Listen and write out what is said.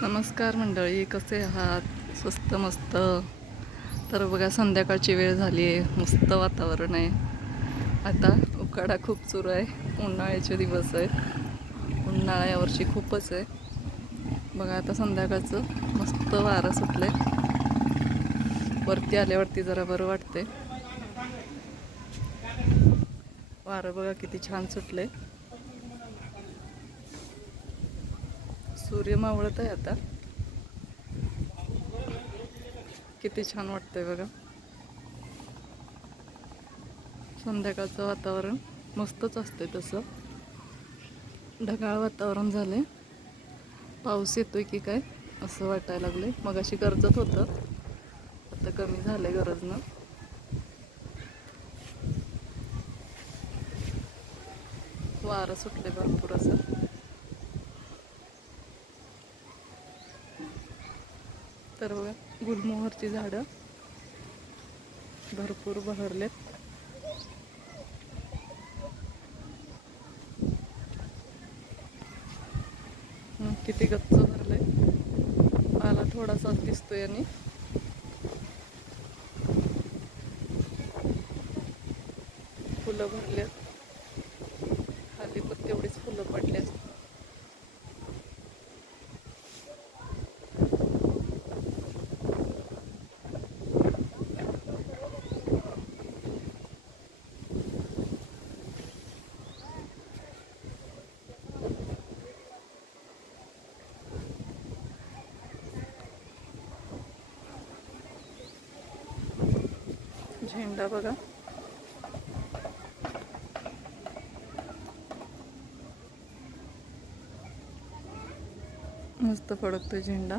नमस्कार मंडळी, कसे आहात? स्वस्त मस्त. तर बघा, संध्याकाळची वेळ झाली आहे, मस्त वातावरण आहे. आता उकाडा खूप सुरू आहे, उन्हाळ्याचे दिवस आहेत. उन्हाळा यावर्षी खूपच आहे. बघा आता संध्याकाळचं मस्त वारं सुटले. वरती आल्यावरती जरा बरं वाटते. वारं बघा किती छान सुटले. सूर्य मावळत आहे आता. किती छान वाटतंय बघा. संध्याकाळचं वातावरण मस्तच असते. तसं ढगाळ वातावरण झाले, पाऊस येतोय की काय असं वाटायला लागले. मगाशी गरजत होतं, आता कमी झालंय गरजनं. वारं सुटले भरपूर असं. तर बघा, गुलमोहरची झाडं भरपूर बहरलेत. किती गच्च भरले. पाला थोडासाच दिसतोय आणि फुलं भरलेत. खाली पण तेवढीच फुलं पडल्यात. झेंडा बघा, मस्त फडकतोय झेंडा.